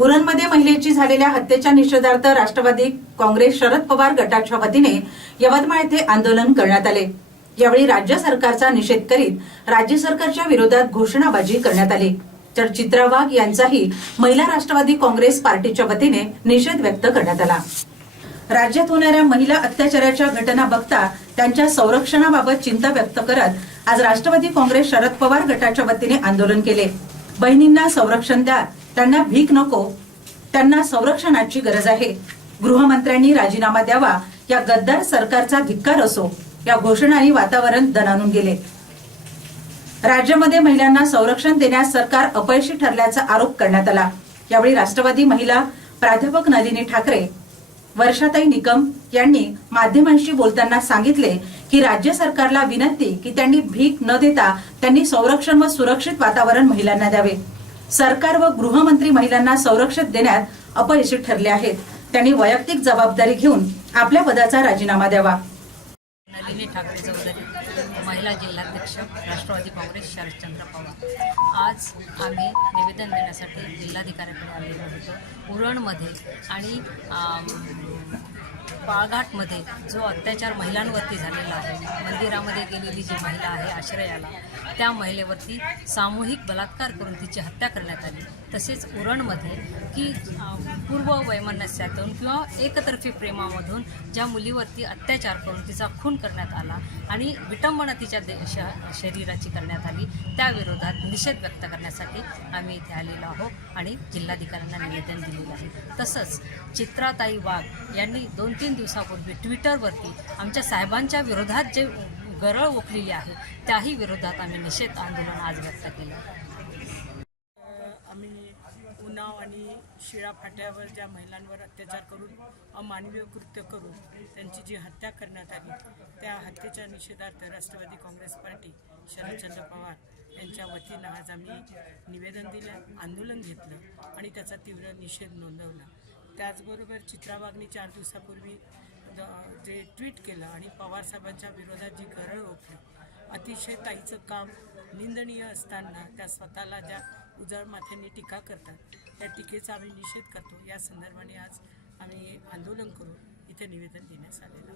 उरणमध्ये महिलेची झालेल्या हत्येच्या निषेधार्थ राष्ट्रवादी काँग्रेस शरद पवार गटाच्या वतीने यवतमाळ येथे आंदोलन करण्यात आले. यावेळी राज्य सरकारचा निषेध करीत राज्य सरकारच्या विरोधात घोषणाबाजी करण्यात आली. तर चित्रा वाघ यांचाही महिला राष्ट्रवादी काँग्रेस पार्टीच्या वतीने निषेध व्यक्त करण्यात आला. राज्यात होणाऱ्या महिला अत्याचाराच्या घटना बघता त्यांच्या संरक्षणाबाबत चिंता व्यक्त करत आज राष्ट्रवादी काँग्रेस शरद पवार गटाच्या वतीने आंदोलन केले. बहिणींना संरक्षण द्या त्यांना भीक नको त्यांना संरक्षणाची गरज आहे. गृहमंत्र्यांनी राजीनामा द्यावा या गद्दार सरकारचा धिक्कार असो या घोषणाने वातावरण दणानून गेले. राज्यामध्ये महिलांना संरक्षण देण्यास सरकार अपयशी ठरल्याचा आरोप करण्यात आला. यावेळी राष्ट्रवादी महिला प्राध्यापक नलिनी ठाकरे वर्षाताई निकम यांनी माध्यमांशी बोलताना सांगितले की राज्य सरकारला विनंती की त्यांनी भीक न देता त्यांनी संरक्षण व सुरक्षित वातावरण महिलांना द्यावे. सरकार व गृहमंत्री महिलांना संरक्षण देण्यात अपयशी ठरले आहेत. त्यांनी वैयक्तिक जबाबदारी घेऊन आपल्या पदाचा राजीनामा द्यावा. नलिनी ठाकरे चौधरी महिला जिल्हाध्यक्ष राष्ट्रवादी काँग्रेस शरदचंद्र पवार. आज आम्ही निवेदन देण्यासाठी जिल्हाधिकाऱ्याकडे आलेलो होतो. उरणमध्ये आणि पाळघाटमध्ये जो अत्याचार महिलांवरती झालेला आहे मंदिरामध्ये गेलेली जी महिला आहे आश्रयाला त्या महिलेवरती सामूहिक बलात्कार करून तिची हत्या करण्यात आली. तसेच उरणमध्ये की पूर्व वैमनस्यातून किंवा एकतर्फी प्रेमामधून ज्या मुलीवरती अत्याचार करून तिचा खून करण्यात आला आणि विटंबना तिच्या दे श शरीराची करण्यात आली त्याविरोधात निषेध व्यक्त करण्यासाठी आम्ही इथे आलेलो आहोत आणि जिल्हाधिकाऱ्यांना निवेदन दिलेलं आहे. तसंच चित्राताई वाघ यांनी दोन तीन तीन दिवसापूर्वी ट्विटरवरती आमच्या साहेबांच्या विरोधात जे गरळ ओकलेली आहे त्याही विरोधात आम्ही निषेध आंदोलन आज व्यक्त केलं. आम्ही उन्हाव आणि शिळा फाट्यावर ज्या महिलांवर अत्याचार करून अमानवीय कृत्य करून त्यांची जी हत्या करण्यात आली त्या हत्येच्या निषेधार्थ राष्ट्रवादी काँग्रेस पार्टी शरदचंद्र पवार यांच्या वतीनं आज आम्ही निवेदन दिलं आंदोलन घेतलं आणि त्याचा तीव्र निषेध नोंदवला. त्याचबरोबर चित्राबागनी चार दिवसापूर्वी जे ट्विट केलं आणि पवारसाहेबांच्या विरोधात जी गरळ ओकली अतिशय ताईचं काम निंदनीय असताना त्या स्वतःला ज्या उजळमाथ्यांनी टीका करतात त्या टीकेचा आम्ही निषेध करतो. या संदर्भाने आज आम्ही आंदोलन करून इथे निवेदन देण्यास आलेलं